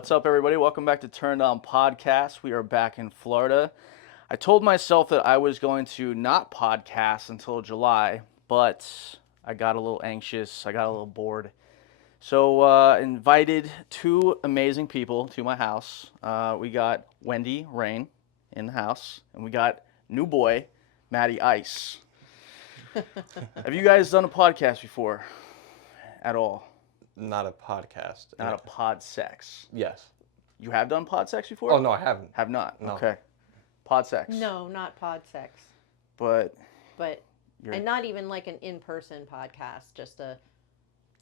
What's up, everybody? Welcome back to Turned On Podcast. We are back in Florida. I told myself that I was going to not podcast until July, but I got a little anxious. I got a little bored. So invited two amazing people to my house. We got Wendy, Raine in the house, and we got new boy, Matty, Iceee. Have you guys done a podcast before at all? Not a podcast. Not a pod sex. Yes. You have done pod sex before? Oh, no, I haven't. Have not? No. Okay. Pod sex. No, not pod sex. But And not even like an in-person podcast, just a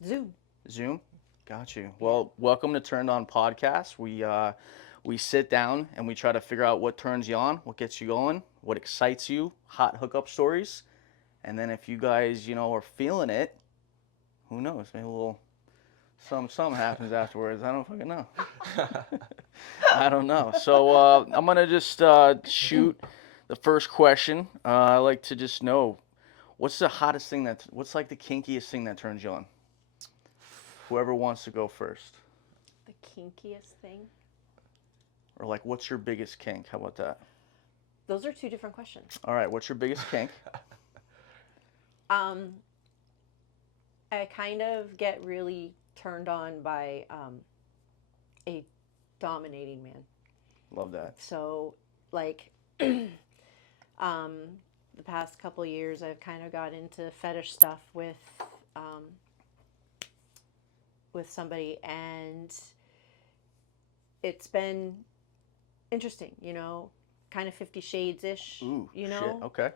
Zoom. Zoom? Got you. Well, welcome to Turned On Podcast. We sit down and we try to figure out what turns you on, what gets you going, what excites you, hot hookup stories. And then if you guys, are feeling it, who knows? Maybe a little something happens afterwards. I don't fucking know. I don't know. So I'm gonna just shoot the first question. I like to just know what's the hottest thing what's like the kinkiest thing that turns you on? Whoever wants to go first. The kinkiest thing? Or like, what's your biggest kink? How about that? Those are two different questions. All right, what's your biggest kink? I kind of get really turned on by a dominating man. Love that. So, like, the past couple years, I've kind of got into fetish stuff with somebody, and it's been interesting, kind of 50 Shades-ish, Ooh, shit. Okay.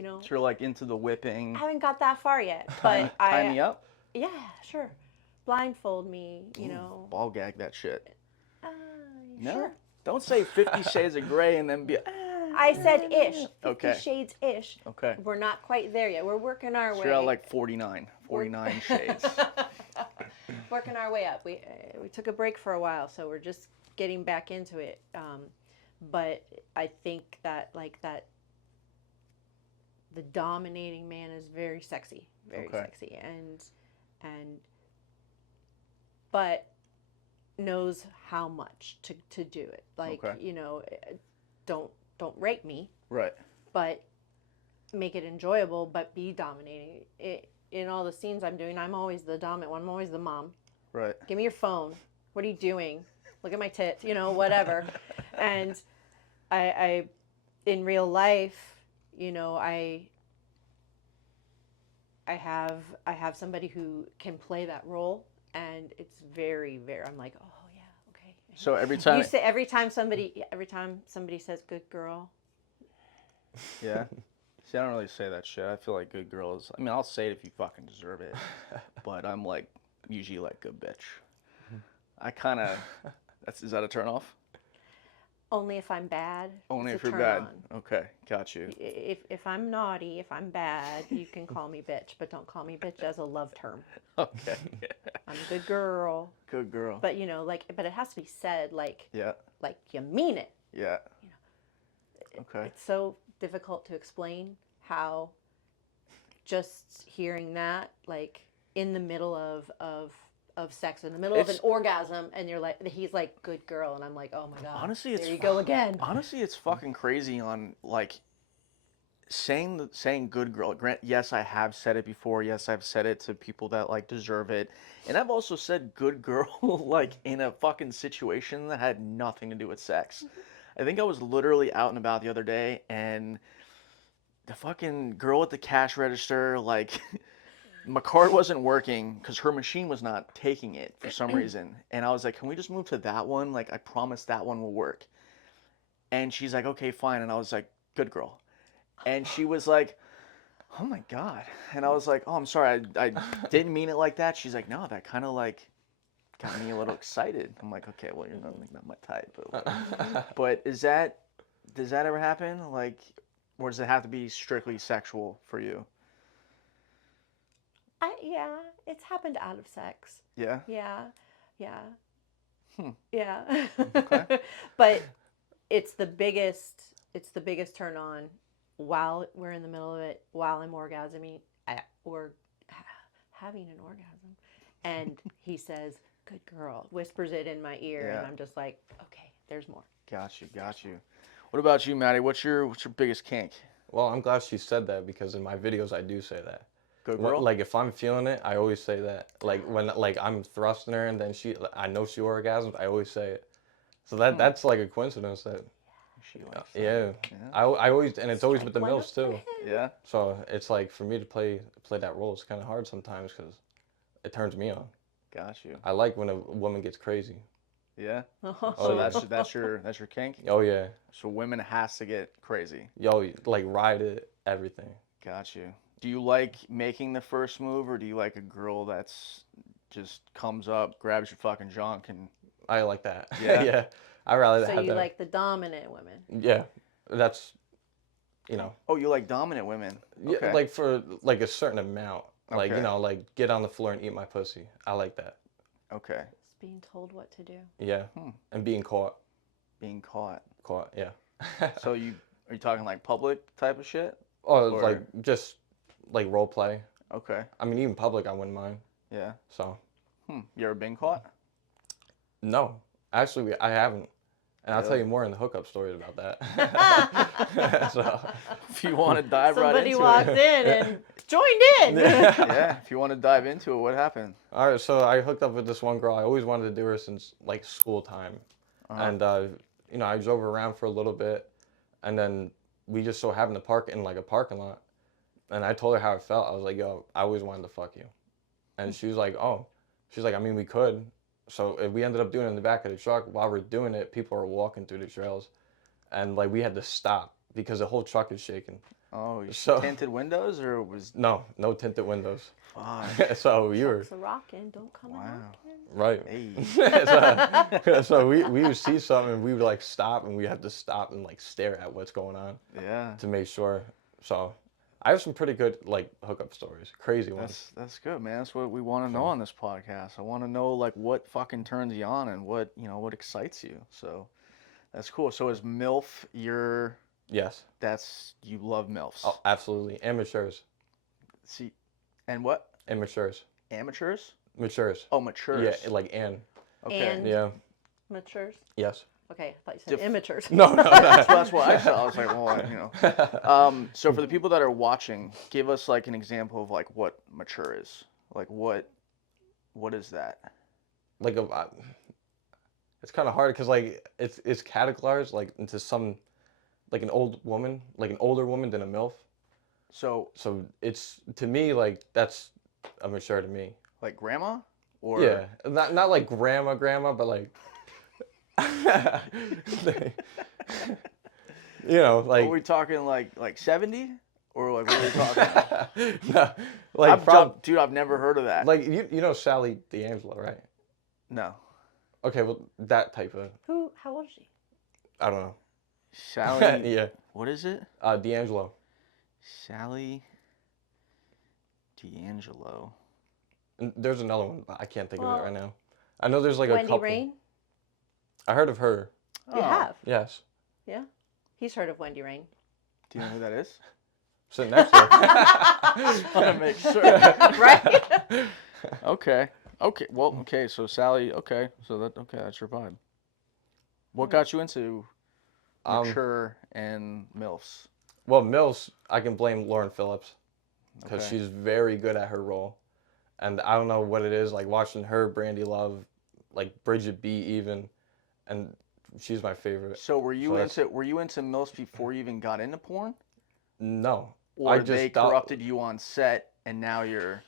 So you're like into the whipping. I haven't got that far yet, but tie me up? Yeah, sure. Blindfold me, Ball gag that shit. No? Sure. Don't say 50 Shades of Grey and then be... I said ish. 50 Okay. Shades-ish. Okay. We're not quite there yet. We're working our way. You're at like 49 shades. Working our way up. We took a break for a while, so we're just getting back into it. But I think that the dominating man is very sexy, sexy, but knows how much to do it. Like, don't rape me. Right. But make it enjoyable, but be dominating. In all the scenes I'm doing, I'm always the dominant one. I'm always the mom. Right. Give me your phone. What are you doing? Look at my tits, whatever. And I in real life, I have somebody who can play that role, and it's very, very. I'm like, oh yeah, okay. So every time somebody says "good girl." Yeah. See, I don't really say that shit. I feel like good girls. I mean, I'll say it if you fucking deserve it, but I'm like usually like good bitch. I kind of. Is that a turn off? Only if I'm bad. Only it's if you're bad. On. Okay, got you. If I'm naughty, if I'm bad, you can call me bitch, but don't call me bitch as a love term. Okay. I'm a good girl. Good girl. But but it has to be said like you mean it. Yeah. Okay. It's so difficult to explain how just hearing that like in the middle of sex, in the middle of an orgasm, and he's like, good girl, and I'm like, oh my god, honestly, there you go again. Honestly, it's fucking crazy on like saying good girl. Yes, I have said it before. Yes, I've said it to people that like deserve it, and I've also said good girl like in a fucking situation that had nothing to do with sex. I think I was literally out and about the other day, and the fucking girl at the cash register, like, my card wasn't working because her machine was not taking it for some reason. And I was like, can we just move to that one? Like, I promise that one will work. And she's like, okay, fine. And I was like, good girl. And she was like, oh my God. And I was like, oh, I'm sorry. I didn't mean it like that. She's like, no, that kind of like got me a little excited. I'm like, okay, well, you're not my type. But does that ever happen? Like, or does it have to be strictly sexual for you? Yeah, it's happened out of sex. Yeah? Yeah. Hmm. Yeah. Okay. But it's the biggest turn on while we're in the middle of it, while I'm orgasming or having an orgasm. And he says, good girl, whispers it in my ear, Yeah. and I'm just like, okay, there's more. Got you. Got you. What about you, Matty? What's your biggest kink? Well, I'm glad she said that because in my videos I do say that. Good girl. Like if I'm feeling it, I always say that. Like when like I'm thrusting her and then I know she orgasms, I always say it. So that's like a coincidence that. She likes that. Yeah. Yeah. I always and it's always with the Strike one MILFs up for too. him. Yeah. So it's like for me to play that role, it's kind of hard sometimes because it turns me on. Got you. I like when a woman gets crazy. Yeah. Oh, So yeah. that's your kink. Oh yeah. So women has to get crazy. Yo, like ride it, everything. Got you. Do you like making the first move, or do you like a girl that's just comes up, grabs your fucking junk, and I like that. Yeah? Yeah. I rather So have you that. like the dominant women? Yeah. That's, you know. oh, you like dominant women? Okay. Yeah, like for like a certain amount. Like, Okay. you know, like get on the floor and eat my pussy. I like that. Okay. It's being told what to do. Yeah. And being caught. Being caught. Caught, yeah. So are you talking like public type of shit? Oh, or- like just like role play. Okay. I mean, even public, I wouldn't mind. Yeah. So, You ever been caught? no. Actually, I haven't. And I'll tell Really? you more in the hookup stories about that. So, If you want to dive right Somebody into walked it. in and joined in. Yeah. If you want to dive into it, what happened? all right, so I hooked up with this one girl. I always wanted to do her since like school time. And, you know, I drove her around for a little bit. And then we just so happened to park in like a parking lot. And I told her how I felt. I was like, yo, I always wanted to fuck you. And she was like, oh. She's like, I mean, we could. So we ended up doing it in the back of the truck. While we're doing it, people are walking through the trails. And like we had to stop because the whole truck is shaking. Oh, So- tinted windows or was No tinted windows. fuck. So you were Trucks a rockin', don't come Wow. a knockin'. right. Hey. So we would see something and we would like stop and we have to stop and like stare at what's going on Yeah. to make sure. So I have some pretty good like hookup stories, crazy ones. That's good, man. That's what we want to know on this podcast. I want to know like what fucking turns you on and what what excites you. So that's cool. So is MILF your Yes. you love MILFs? Oh, absolutely. And matures. See, and what? And matures. Amateurs? Matures. Oh, matures. Yeah, like and. Okay. And- Yeah. Matures? Yes. Okay, I thought you said immatures. No, no, That's what I saw. I was like, well, So for the people that are watching, give us like an example of like what mature is. Like what is that? Like it's kind of hard because like it's categorized like into some like an old woman, like an older woman than a MILF. So So it's to me like that's a mature to me. like grandma? Or Yeah, not like grandma, but like you know, like are we talking like 70? Or like what are we talking? no, like Dude, I've never heard of that. like you know Sally D'Angelo, right? No. Okay, well that type of How old is she? I don't know. Sally. Yeah, What is it? D'Angelo. Sally D'Angelo. And there's another one, but I can't think of Well, it right now. I know there's like a Wendy couple. Raine? I heard of her. You have? Yes. Yeah. He's heard of Wendy Raine. Do you know who that is? Sitting next to her. Just want to make sure. Right? Okay. Okay. Well, okay. So Sally. Okay. So that's your vibe. What got you into mature and MILFs? Well, MILFs, I can blame Lauren Phillips because Okay. she's very good at her role. And I don't know what it is, like watching her, Brandy Love, like Bridget B even, and she's my favorite. So were you So into MILFs before you even got into porn? No. Or I just they thought- corrupted you on set and now you're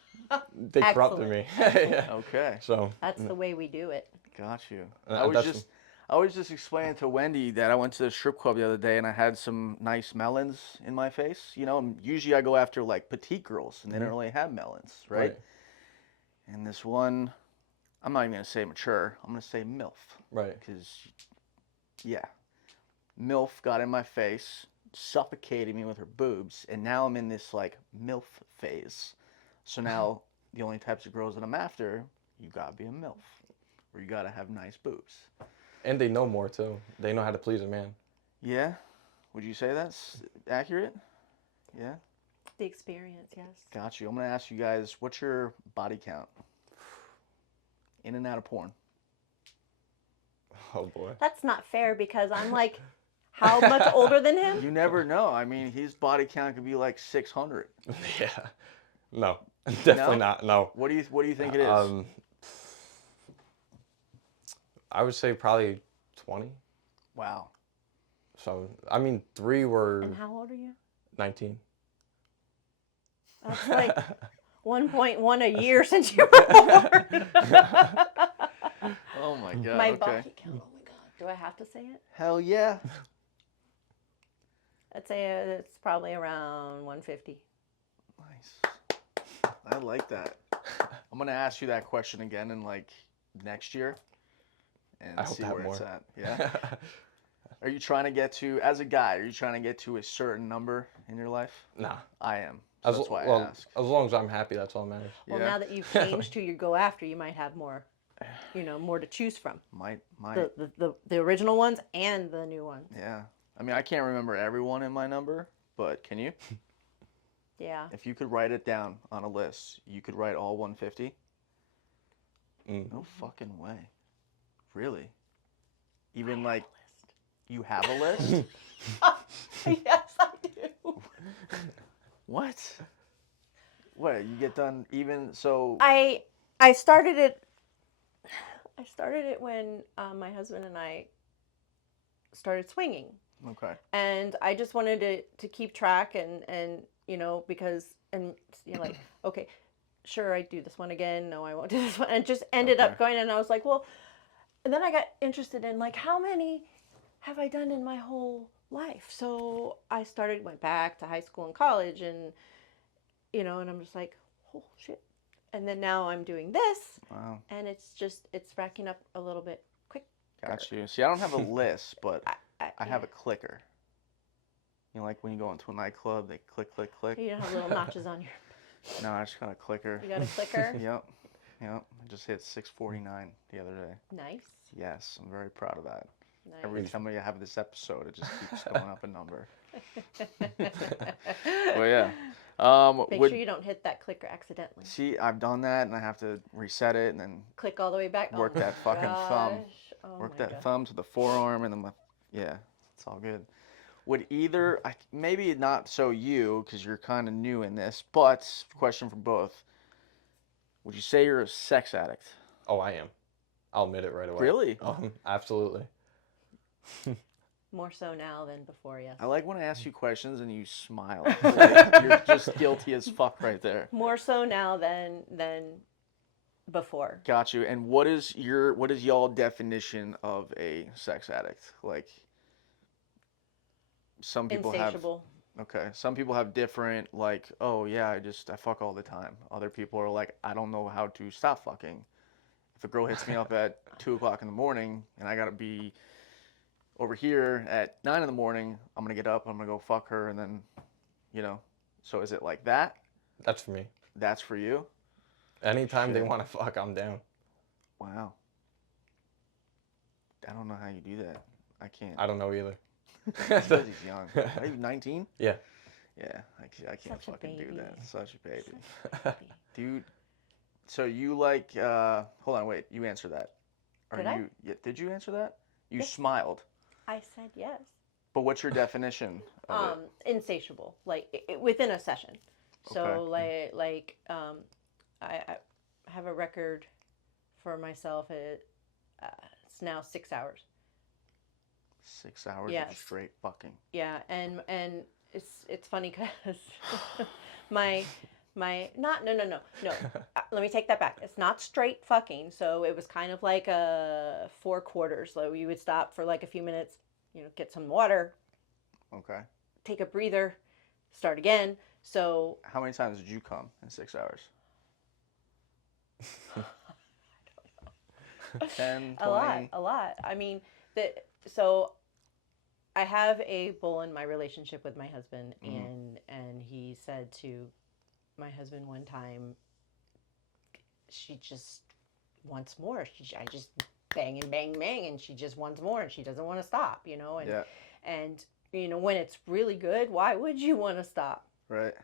They corrupted me. Yeah. okay. So, That's the way we do it. Got you. that's- I was just explaining to Wendy that I went to the strip club the other day and I had some nice melons in my face. You know, and usually I go after like petite girls and they don't really have melons, right? And this one, I'm not even gonna say mature. I'm gonna say MILF. Right. Because, yeah, MILF got in my face, suffocated me with her boobs, and now I'm in this like MILF phase. So now the only types of girls that I'm after, you gotta be a MILF, or you gotta have nice boobs. And they know more too. They know how to please a man. Yeah, would you say that's accurate? Yeah, The experience, yes. got you. I'm gonna ask you guys, what's your body count? In and out of porn. Oh boy. That's not fair because I'm like, how much older than him? You never know. I mean, his body count could be like 600. Yeah. No. Definitely not. No. What do you think it is? I would say probably 20. Wow. So I mean, 3 were And how old are you? 19. That's like 1.1 a year since you were born. Oh my god. My okay. body count. Oh my god. Do I have to say it? Hell yeah. I'd say it's probably around 150. Nice. I like that. I'm gonna ask you that question again in like next year, and I hope see to have where it's more. at. Yeah. Are you trying to get to, as a guy, are you trying to get to a certain number in your life? Nah. I am. So that's why I ask. As long as I'm happy, that's all that matters. Well, Yeah. now that you've changed who you go after, you might have more, more to choose from. Might. The original ones and the new ones. Yeah. I mean, I can't remember everyone in my number, but can you? Yeah. If you could write it down on a list, you could write all 150? No fucking way. Really? Even like, you have a list? Yes, I do. What? What, you get done even, so... I started it. I started it when my husband and I started swinging. Okay. And I just wanted to keep track and because like, okay, sure, I do this one again. No, I won't do this one. And it just ended up going, and I was like, well, and then I got interested in like, how many have I done in my whole life? So I went back to high school and college, and and I'm just like, oh shit. And then now I'm doing this. Wow. And it's racking up a little bit quick. Got you. See, I don't have a list, but I have yeah. a clicker. You know, like when you go into a nightclub, they click, click, click. You don't have little notches on your... No, I just got a clicker. You got a clicker? Yep. I just hit 649 the other day. Nice. Yes, I'm very proud of that. Nice. Every time I have this episode, it just keeps going up a number. Well, yeah. Make sure you don't hit that clicker accidentally. See, I've done that, and I have to reset it, and then Click all the way back. work that fucking thumb. Work that thumb to the forearm, and then yeah, it's all good. Would either, maybe not so you, because you're kind of new in this, but question for both. Would you say you're a sex addict? Oh, I am. I'll admit it right away. Really? Absolutely. More so now than before, yes. I like when I ask you questions and you smile. Like, you're just guilty as fuck right there. More so now than before. Got you. And what is y'all definition of a sex addict? Like, some people Insatiable. Okay. Some people have different, like, oh yeah, I fuck all the time. Other people are like, I don't know how to stop fucking. If a girl hits me up at 2 o'clock in the morning and I gotta be over here at 9 in the morning, I'm gonna get up, I'm gonna go fuck her, and then, so is it like that? That's for me. That's for you? Anytime they want to fuck, I'm down. Wow. I don't know how you do that. I can't. I don't know either. He's young. Are you 19? Yeah. Yeah, I can't Such a fucking do baby. that. Such a baby. Dude, so you like, hold on, wait, you answer that. Did you answer that? You smiled. I said yes. But what's your definition of it? Insatiable, like within a session. So Okay. I have a record for myself. It's now 6 hours. 6 hours Yes. of straight fucking. Yeah, and it's funny because my not no. Let me take that back. It's not straight fucking. So it was kind of like a 4 quarters. So you would stop for like a few minutes, get some water, Okay. take a breather, start again. So How many times did you come in 6 hours? I don't know. 10, 20? A lot. I mean, so I have a bull in my relationship with my husband, and he said to my husband one time, she just wants more. I just bang and bang, bang, and she just wants more, and she doesn't want to stop, and Yeah. and when it's really good, why would you want to stop? Right.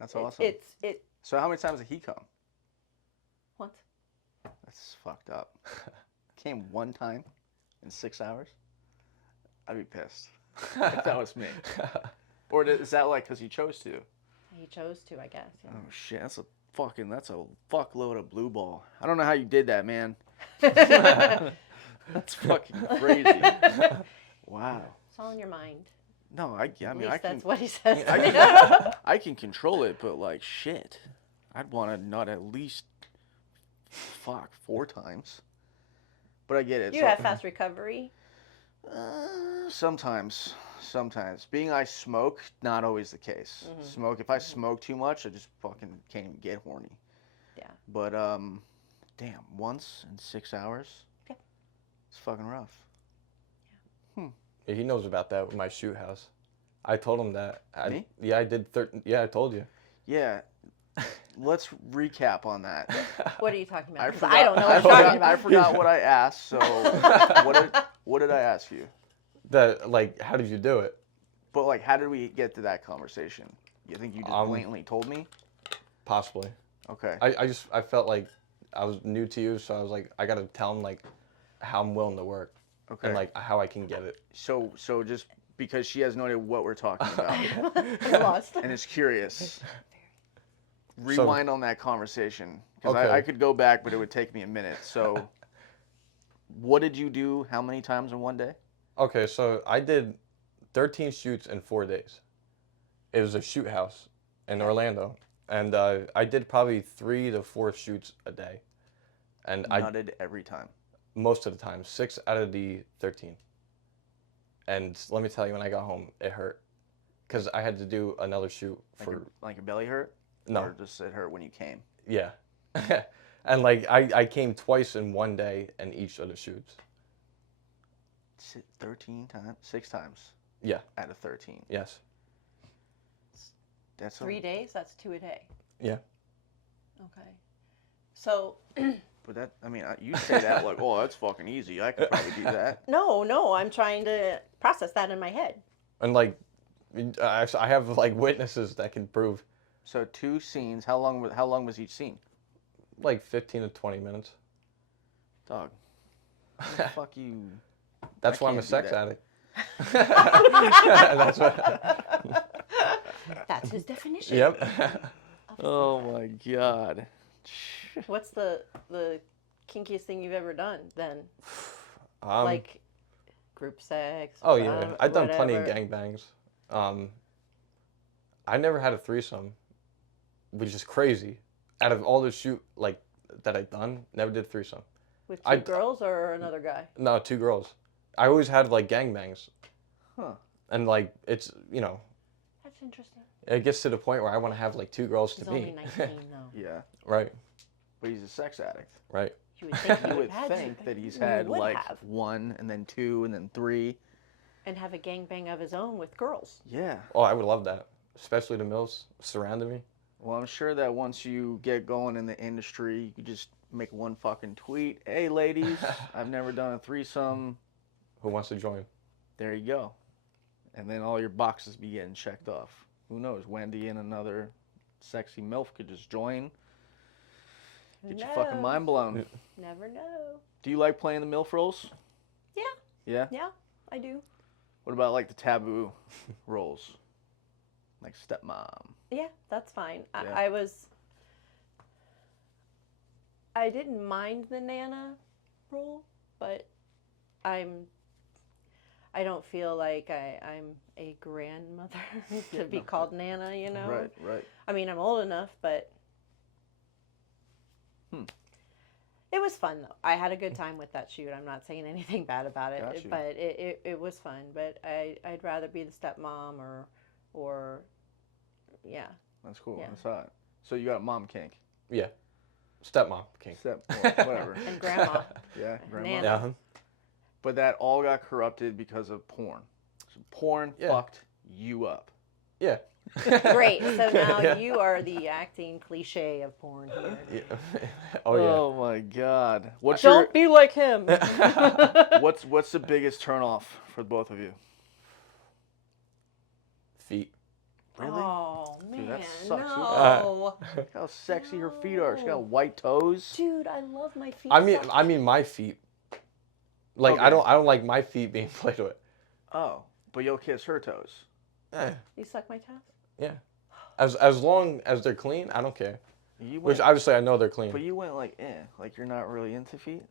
That's awesome. It So how many times did he come? once. That's fucked up. Came one time in 6 hours? I'd be pissed if that was me. Or is that like because he chose to? He chose to, I guess. Yeah. Oh shit, that's a fuckload of blue ball. I don't know how you did that, man. That's fucking crazy. Wow. It's all in your mind. No, I At mean, least I can, that's what he says. I can control it, but like shit, I'd want to nut at least, 4 times. But I get it. Do you have fast recovery? Sometimes. Being I smoke, not always the case. Mm-hmm. If I smoke too much, I just fucking can't even get horny. Yeah. But damn, once in 6 hours. Yeah. It's fucking rough. Yeah, he knows about that with my shoot house. I told him that. Me? Yeah, I did. Yeah, I told you. Yeah. Let's recap on that. What are you talking about? I 'Cause forgot, I don't know what you're talking about. I forgot what I asked. So what did I ask you? That, like, how did you do it? But like, how did we get to that conversation? You think you just blatantly told me? Possibly. Okay. I felt like I was new to you, so I was like, I gotta tell him like how I'm willing to work. Okay. And like how I can get it. So just because she has no idea what we're talking about I'm lost. and is curious. Rewind on that conversation because Okay. I could go back, but it would take me a minute. So, what did you do? How many times in one day? Okay, so I did 13 shoots in 4 days. It was a shoot house in Orlando, and I did probably 3 to 4 shoots a day, and I Nutted every time. most of the time 6 out of the 13. And let me tell you, when I got home, it hurt because I had to do another shoot for Like your belly hurt? No. Or just it hurt when you came? Yeah. And like I came twice in one day in each of the shoots. 13 times? 6 times? Yeah. Out of 13. Yes. That's 3 days? That's 2 a day. Yeah. Okay. So. But that, I mean, you say that like, oh, that's fucking easy. I could probably do that. No, I'm trying to process that in my head. And like I have like witnesses that can prove So 2 scenes. How long was each scene? like 15 to 20 minutes. Dog. How the fuck you? That's I why I'm a can't do sex that. addict. That's what. That's his definition. Yep. Oh my god. What's the kinkiest thing you've ever done then? Like group sex? Oh yeah, I've done plenty of whatever. gangbangs. I never had a threesome, which is crazy. Out of all the shoot like that I've done, never did threesome. With 2 girls or another guy? No, 2 girls. I always had like gangbangs. Huh. And like it's That's interesting. it gets to the point where I want to have like 2 girls He's to only me. 19 though. Yeah. Right. But he's a sex addict. Right. You would think, You would think that he's had like 1 and then 2 and then 3. And have a gangbang of his own with girls. Yeah. Oh, I would love that, especially the MILFs surrounding me. Well, I'm sure that once you get going in the industry, you could just make one fucking tweet. Hey, ladies, I've never done a threesome. Who wants to join? There you go. And then all your boxes be getting checked off. Who knows? Wendy and another sexy MILF could just join. Get your fucking mind blown. Never know. Do you like playing the MILF roles? Yeah. Yeah? Yeah, I do. What about like the taboo roles? Like stepmom? Yeah, that's fine. Yeah. I didn't mind the Nana role, but I don't feel like I'm a grandmother to be called Nana, you know? Right, right. I mean, I'm old enough, but it was fun though. I had a good time with that shoot. I'm not saying anything bad about it, Got you. but it was fun. But I'd rather be the stepmom or yeah. That's cool. Yeah. That's hot. So you got mom kink. Yeah. Stepmom king. Well, whatever. And grandma. Yeah, grandma. Nana. Yeah. But that all got corrupted because of porn. So porn fucked you up. Yeah. Great. So now Yeah. you are the acting cliche of porn here. Yeah. Oh yeah. Oh my god. Don't be like him. What's the biggest turnoff for both of you? Feet. Really? Oh man, Dude, that sucks. no. Look how sexy her feet are. She got white toes. Dude, I love my feet. I mean my feet. Like I Okay. don't like my feet being played with. Oh, but you'll kiss her toes. Eh, You suck my toes? yeah. As long as they're clean, I don't care. You Which went, obviously I know they're clean. but you went like, like you're not really into feet.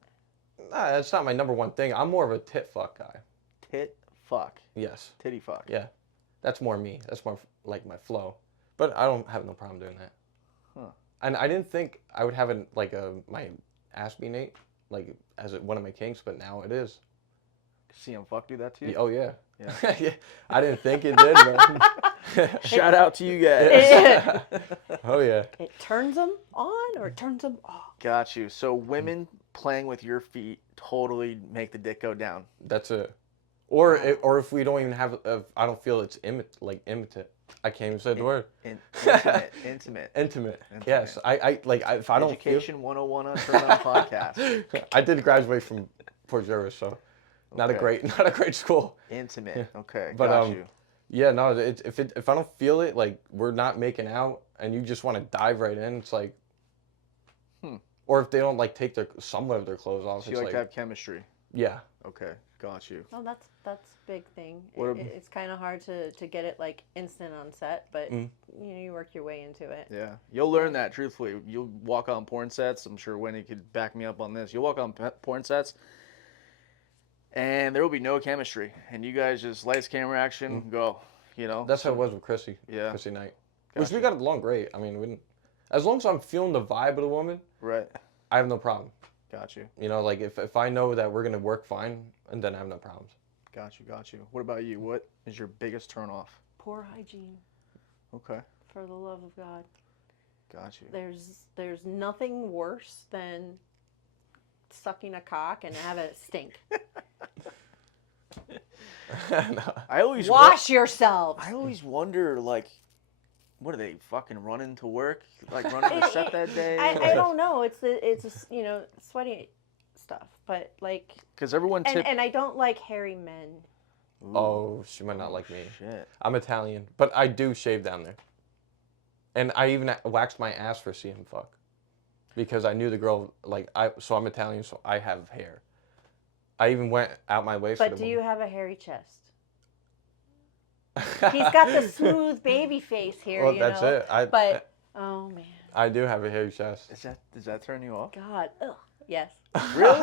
Nah, that's not my number one thing. I'm more of a tit fuck guy. Tit fuck. Yes. Titty fuck. Yeah. That's more me. That's more like my flow. But I don't have no problem doing that. Huh. And I didn't think I would have it like my ass be Nate, like as one of my kinks, but now it is. CM fuck do that to you? Oh yeah. Yeah. Yeah. I didn't think it did, but Shout out to you guys. oh yeah. It turns them on or it turns them off. Got you. So women playing with your feet totally make the dick go down. That's it. Or if we don't even have, I don't feel it's imitate. I can't even say the word. Intimate. Intimate. Yes. If I don't Education 101 on Turn On podcast. I did graduate from Port Jervis, so not a great school. Intimate. Okay. But got you. yeah, no. If I don't feel it, like we're not making out, and you just want to dive right in, it's like. Or if they don't like take somewhat of their clothes off, So it's you like to have chemistry. Yeah. Okay. Got you. Well, that's a big thing. What It's kind of hard to get it like instant on set, but you work your way into it. Yeah, you'll learn that. Truthfully, you'll walk on porn sets. I'm sure Wendy could back me up on this. You'll walk on porn sets, and there will be no chemistry, and you guys just lights, camera, action, go. You know. That's how it was with Chrissy. Yeah. Chrissy Knight. Which we got along great. I mean, we didn't, as long as I'm feeling the vibe of the woman, Right. I have no problem. Got you. You know, like if I know that we're gonna work fine, and then I have no problems. Got you. Got you. What about you? What is your biggest turnoff? Poor hygiene. Okay. For the love of God. Got you. There's nothing worse than sucking a cock and have it stink. No. I always Wash yourselves. I always wonder, like, what are they fucking running to work? Like running to set that day? I don't know. It's sweaty stuff, but like. Because everyone And I don't like hairy men. Ooh. Oh, she might not like me. Shit. I'm Italian, but I do shave down there. And I even waxed my ass for seeing him fuck. Because I knew the girl, so I'm Italian, so I have hair. I even went out my way for But do you have a hairy chest? He's got the smooth baby face here, Well, you that's know. it. But, oh man. I do have a hairy chest. Does that turn you off? God. Ugh. Yes. Really?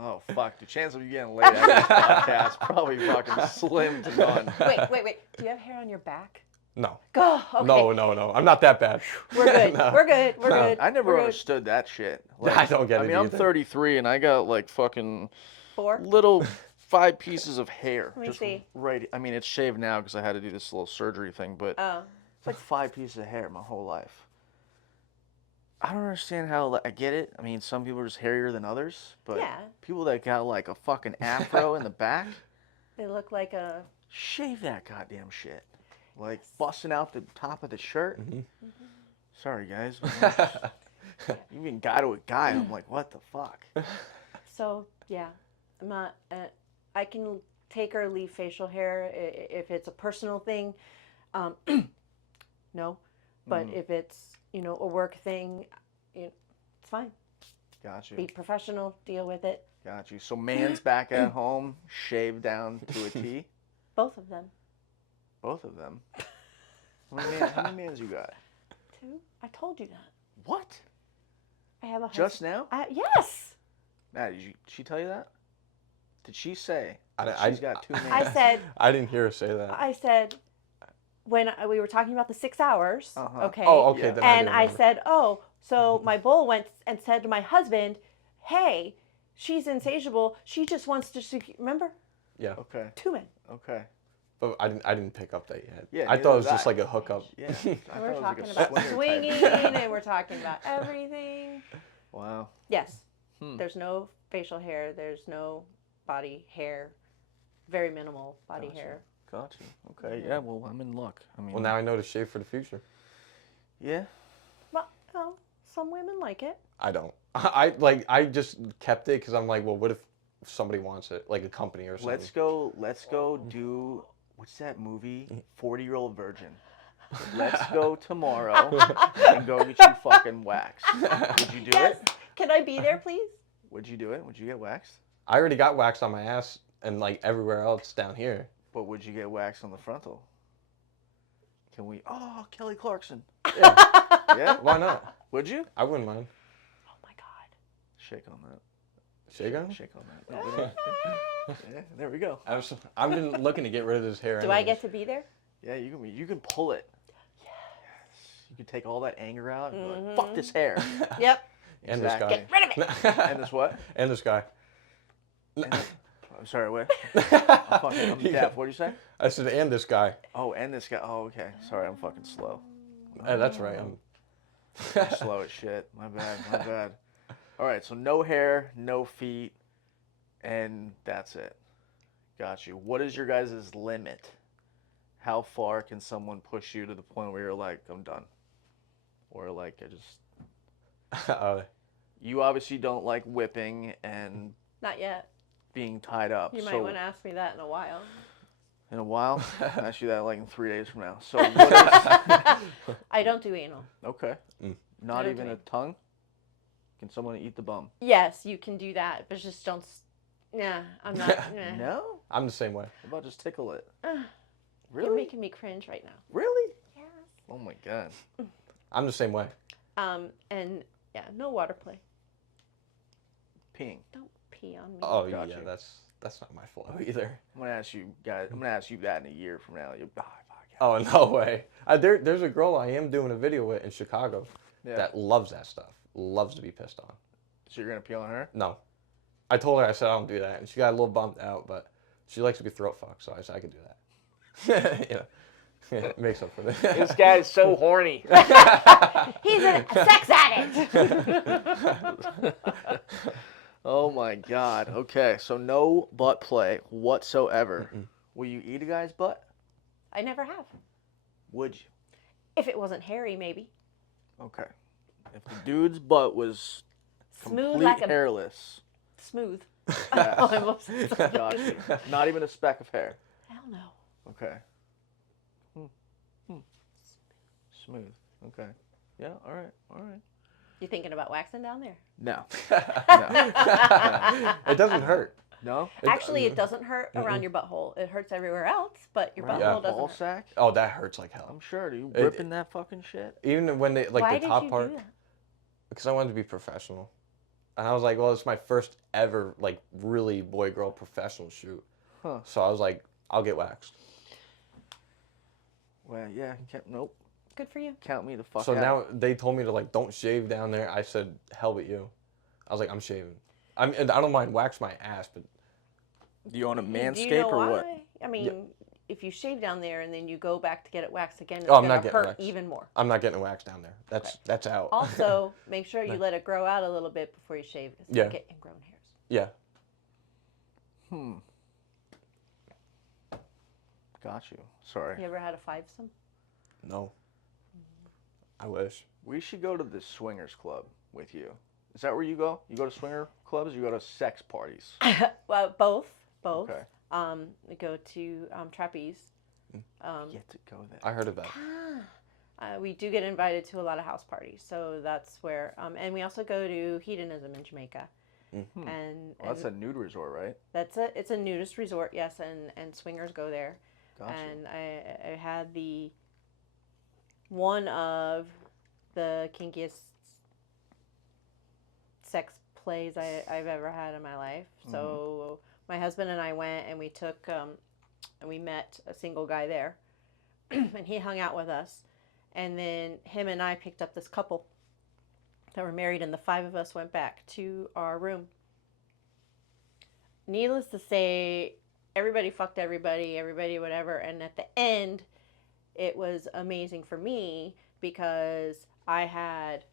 Oh, fuck. The chance of you getting laid out of this podcast probably fucking slim to none. Wait. Do you have hair on your back? No. Go. Okay. No. I'm not that bad. We're good. No. We're good. I never We're good. understood that shit. I don't get it I mean, I'm either. 33 and I got like fucking 4. little 5 pieces of hair. Let me just see. Right. I mean, it's shaved now because I had to do this little surgery thing, but Oh. it's like 5 pieces of hair my whole life. I don't understand how. I get it. I mean, some people are just hairier than others, but Yeah. people that got like a fucking afro in the back, They look like a. shave that goddamn shit. Like busting out the top of the shirt. Sorry, guys. Even guy to a guy, I'm like, what the fuck? So yeah, I'm not. I can take or leave facial hair if it's a personal thing. No, but if it's a work thing, it's fine. Got you. Be professional. Deal with it. Got you. So man's back at home, shaved down to a T. Both of them. Both of them. How many mans you got? 2. I told you that. What? I have a Just now? yes. Matt, did she tell you that? Did she say I- she's got 2 mans? I said. I didn't hear her say that. I said. When we were talking about the 6 hours. Uh-huh. Okay. Oh, okay. Yeah. Then And I, I remember. said, oh, so my bull went and said to my husband, hey, she's insatiable. She just wants to, remember? Yeah. Okay. 2 men. Okay. But I didn't pick up that yet. Yeah, I thought it was neither just did like a hookup. Yeah. I thought We're it was talking like a about swinger type. swinging and we're talking about everything. Wow. Yes. There's no facial hair. There's no body hair. Very minimal body Gotcha. hair. Got you. Okay. Yeah. Well, I'm in luck. I mean. Well, now I know to shave for the future. Yeah. Well, some women like it. I don't. I just kept it because I'm like, well, what if somebody wants it, like a company or something? Let's go do. What's that movie? 40-Year-Old Virgin. let's go tomorrow and go get you fucking waxed. Would you do Yes. it? Can I be there, please? Would you do it? Would you get waxed? I already got waxed on my ass and like everywhere else down here. But would you get waxed on the frontal? Can we? Oh, Kelly Clarkson. Yeah, Yeah? why not? Would you? I wouldn't mind. Oh my God. Shake on that. Shake on? Shake on that. Yeah, there we go. I've been looking to get rid of this hair. Do I anyways. get to be there? Yeah, you can pull it. Yes. You can take all that anger out and be like, fuck this hair. Yep. And Exactly. this Get rid of it. And this what? And this guy. I'm sorry, what? I'm deaf. What do you say? I said, and this guy. Oh, and this guy. Oh, okay. Sorry, I'm fucking slow. That's right. I'm slow as shit. My bad. My bad. All right, so no hair, no feet, and that's it. Got you. What is your guys' limit? How far can someone push you to the point where you're like, I'm done? Or like, I just... You obviously don't like whipping and Not yet. being tied up. You might so want to ask me that in a while. in a while, I'll ask you that like in 3 days from now. So what is... I don't do anal. Okay. Not don't even do a tongue? Can someone eat the bum? Yes, you can do that, but just don't. Yeah, I'm not. Nah. No? I'm the same way. How about just tickle it? You're Really? making me cringe right now. Really? Yes. Oh my god. I'm the same way. And yeah, no water play. Peeing. Don't pee on me. Oh Got yeah, you. that's not my flow either. I'm gonna ask you guys. I'm gonna ask you that in a year from now. You, fuck yeah. Oh no way. There's a girl I am doing a video with in Chicago Yeah. that loves that stuff. Loves to be pissed on. So you're gonna pee on her? No. I told her, I said I don't do that, and she got a little bummed out, but she likes to be throat fucked, so I said I could do that. Yeah, it makes up for This that. guy's so horny. He's a sex addict. Oh my god. Okay, so no butt play whatsoever. Will you eat a guy's butt? I never have. Would you? If it wasn't hairy, maybe. Okay. If the dude's butt was Smooth complete like a hairless, smooth. yes. Almost. Got you. Not even a speck of hair. Hell no. Okay. Smooth. Okay. Yeah. All right. All right. You thinking about waxing down there? No. It doesn't hurt. No. Actually, it doesn't hurt around your butthole. It hurts everywhere else, but your Around butthole the doesn't ball hurt. sack. Oh, that hurts like hell. I'm sure. Do you It- ripping that fucking shit? Even when they like Why the did top you part, do that? because I wanted to be professional, and I was like, well, it's my first ever like really boy girl professional shoot. Huh. So I was like, I'll get waxed. Well, yeah. Nope. Good for you. Count me the fuck So out. now they told me to like don't shave down there. I said hell with you. I was like I'm shaving. I don't mind wax my ass, but Do you want to Do manscape you know or why? what? I mean, if you shave down there and then you go back to get it waxed again, it's Oh, I'm gonna not getting hurt waxed. even more. I'm not getting waxed down there. That's out. Also, make sure you let it grow out a little bit before you shave, because Yeah. you get ingrown hairs. Yeah. Got you. Sorry. You ever had a fivesome? No. I wish. We should go to the swingers club with you. Is that where you go? You go to swinger clubs? Or you go to sex parties? Well, both. Okay. We go to trapeze. Get to go there. I heard of that. We do get invited to a lot of house parties, so that's where. And we also go to hedonism in Jamaica. And, Well, that's a nude resort, right? it's a nudist resort, yes, and swingers go there. Gotcha. And I had one of the kinkiest sex plays I've ever had in my life. So my husband and I went and we took and we met a single guy there, and he hung out with us, and then him and I picked up this couple that were married, and the five of us went back to our room. Needless to say, everybody fucked everybody whatever, and at the end it was amazing for me because I had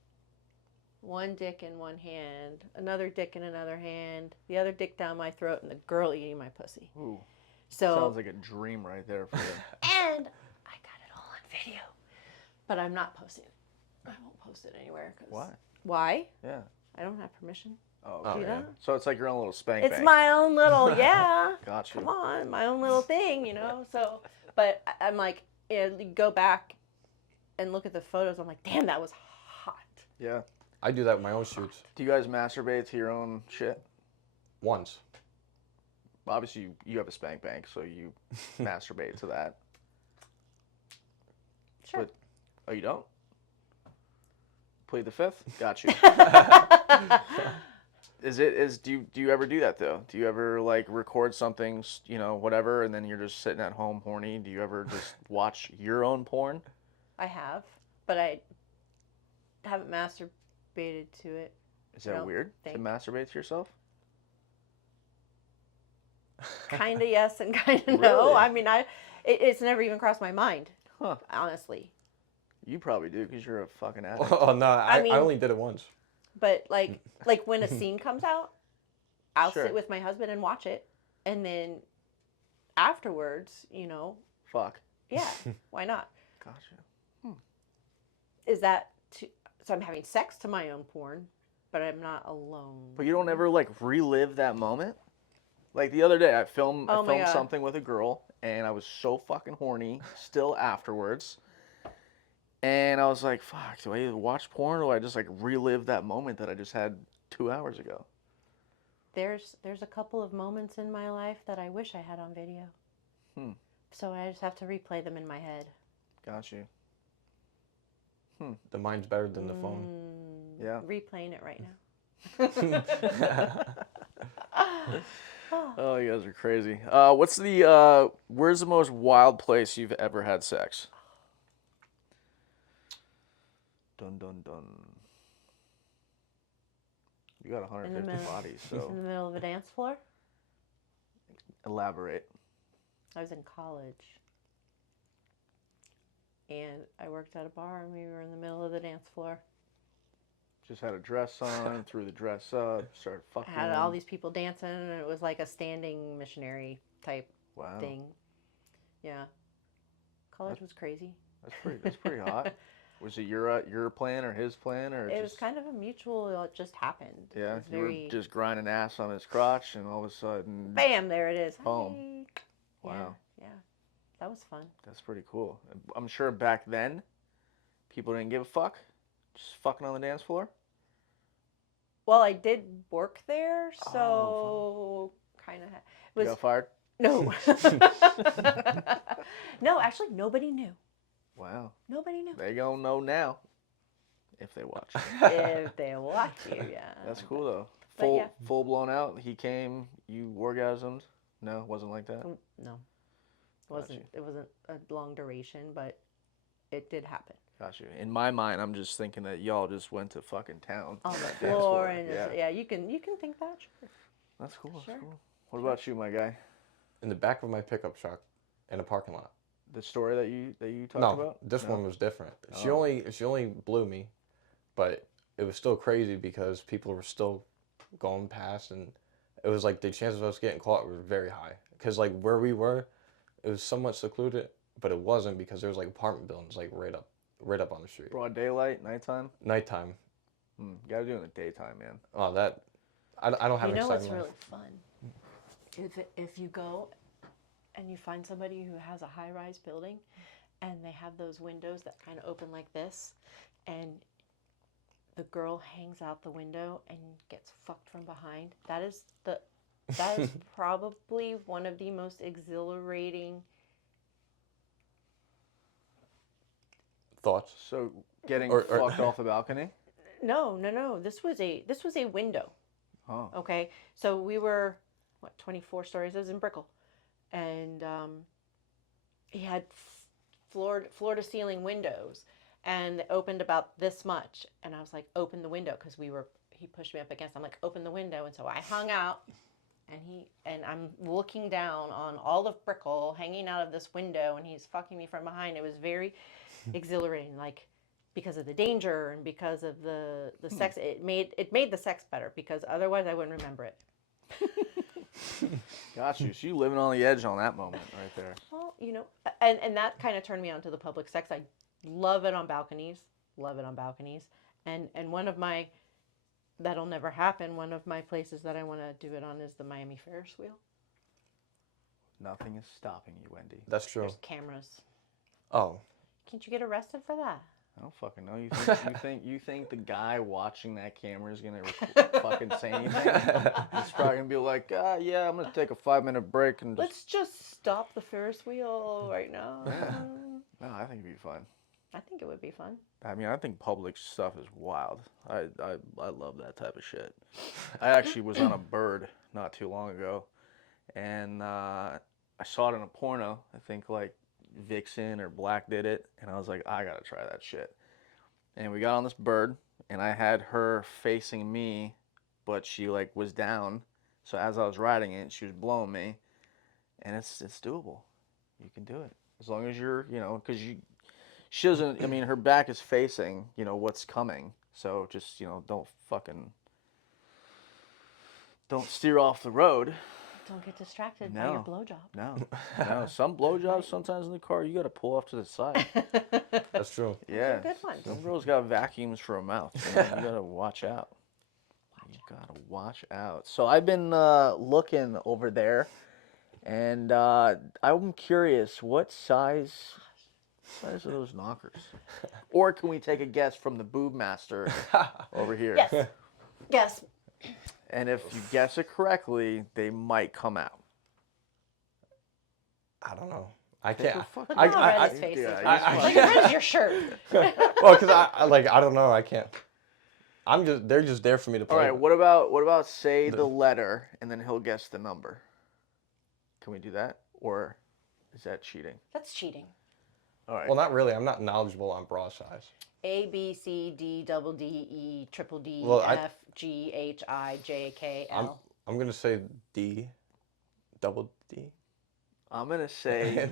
one dick in one hand, another dick in another hand, the other dick down my throat, and the girl eating my pussy. Ooh. So Sounds like a dream right there for you. and I got it all on video, but I'm not posting it. I won't post it anywhere. Why? Why? Yeah. I don't have permission. Oh, Oh, okay. yeah. So it's like your own little spank It's bank. my own little, yeah. Got you. Come on, my own little thing, So, but I'm like, you go back and look at the photos, I'm like, damn, that was hot. Yeah. I do that with my own shoots. Do you guys masturbate to your own shit? Once. Obviously, you have a spank bank, so you masturbate to that. Sure. But, oh, you don't? Plead the fifth? Got you. Do you ever do that though? Do you ever like record something, you know, whatever, and then you're just sitting at home horny? Do you ever just watch your own porn? I have, but I haven't masturbated to it. Is that weird to masturbate to yourself? Kind of yes and kind of Really? no. I mean, it's never even crossed my mind. Huh. Honestly. You probably do because you're a fucking addict. Oh no, I mean, only did it once. But like when a scene comes out, I'll Sure. sit with my husband and watch it, and then afterwards, you know, Fuck. yeah, why not? Gotcha. Is that so? I'm having sex to my own porn, but I'm not alone. But you don't ever like relive that moment? Like the other day, I filmed Oh my God. something with a girl, and I was so fucking horny still afterwards. And I was like, fuck, do I either watch porn or do I just like relive that moment that I just had 2 hours ago? There's a couple of moments in my life that I wish I had on video. So I just have to replay them in my head. Got you. The mind's better than the phone. Yeah. Replaying it right now. Oh, you guys are crazy. Where's the most wild place you've ever had sex? Dun dun dun. You got 150 bodies, so In the middle of a dance floor? elaborate. I was in college. And I worked at a bar and we were in the middle of the dance floor. Just had a dress on, threw the dress up, started I fucking. had all these people dancing and it was like a standing missionary type Wow. thing. Yeah. College was crazy. That's pretty hot. Was it your plan or his plan or It just was kind of a mutual, it just happened. yeah? It was You were just grinding ass on his crotch, and all of a sudden, bam, there it is. Boom. Hey. Wow. Yeah. That was fun. That's pretty cool. I'm sure back then, people didn't give a fuck, just fucking on the dance floor. Well, I did work there, Oh, so kind of You got fired? No. No, actually, nobody knew. Wow. Nobody knew. They gonna know now, if they watch. If they watch you, yeah. That's cool though. But yeah. Full blown out. He came. You orgasmed. No, it wasn't like that. No. It wasn't a long duration, but it did happen. Got you. In my mind, I'm just thinking that y'all just went to fucking town. On the Dance floor. floor and yeah. yeah, you can think that, sure. That's cool. That's Sure. cool. What about you, my guy? In the back of my pickup truck, in a parking lot. The story that you talked No, about? this one was different. She Oh. only blew me, but it was still crazy because people were still going past, and it was like the chances of us getting caught were very high. Because like where we were, it was somewhat secluded, but it wasn't because there was like apartment buildings like right up on the street. Broad daylight, nighttime. Nighttime. You gotta do it in the daytime, man. Oh, that I don't have You an know what's exciting really life. fun? If you go and you find somebody who has a high-rise building and they have those windows that kind of open like this, and the girl hangs out the window and gets fucked from behind. That is probably one of the most exhilarating Thoughts? So getting Or- fucked off a balcony. No. This was a window. Oh. Okay, so we were 24 stories. It was in Brickell, and he had floor to ceiling windows, and it opened about this much. And I was like, open the window, because he pushed me up against. I'm like, open the window, and so I hung out, and I'm looking down on all of Brickell, hanging out of this window, and he's fucking me from behind. It was very exhilarating, like, because of the danger and because of the sex. It made the sex better, because otherwise I wouldn't remember it. Got you. So you living on the edge on that moment right there. Well, and that kind of turned me on to the public sex. I love it on balconies. And one of my, that'll never happen, one of my places that I want to do it on is the Miami Ferris wheel. Nothing is stopping you, Wendy. That's true. There's cameras. Oh, Can't you get arrested for that? I don't fucking know. You think the guy watching that camera is gonna fucking say anything? He's probably gonna be like, yeah, I'm gonna take a 5-minute break and just. Let's just stop the Ferris wheel right now. No, I think it'd be fun. I think it would be fun. I mean, I think public stuff is wild. I love that type of shit. I actually was on a bird not too long ago, and I saw it in a porno. I think like Vixen or Black did it, and I was like, I gotta try that shit. And we got on this bird, and I had her facing me, but she like was down. So as I was riding it, she was blowing me, and it's doable. You can do it as long as you're, because she doesn't. I mean, her back is facing, what's coming. So just, don't steer off the road. Don't get distracted by your blowjob. No. Some blowjobs sometimes in the car, you got to pull off to the side. That's true. Yeah. Good ones. Some girls got vacuums for a mouth. You got to watch out. You got to watch out. So I've been looking over there, and I'm curious, what size are those knockers? Or can we take a guess from the boob master over here? Yes. Yes. And if you guess it correctly, they might come out. I don't know. I can't. Red's face is yeah, where's your shirt? Well, because I don't know. I can't. They're just there for me to play. All right. with. What about say the letter and then he'll guess the number? Can we do that, or is that cheating? That's cheating. All right. Well, not really. I'm not knowledgeable on bra size. A, B, C, D, double D, E, triple D, Well, F, G, H, I, J, K, L. I'm gonna say D, double D. I'm gonna say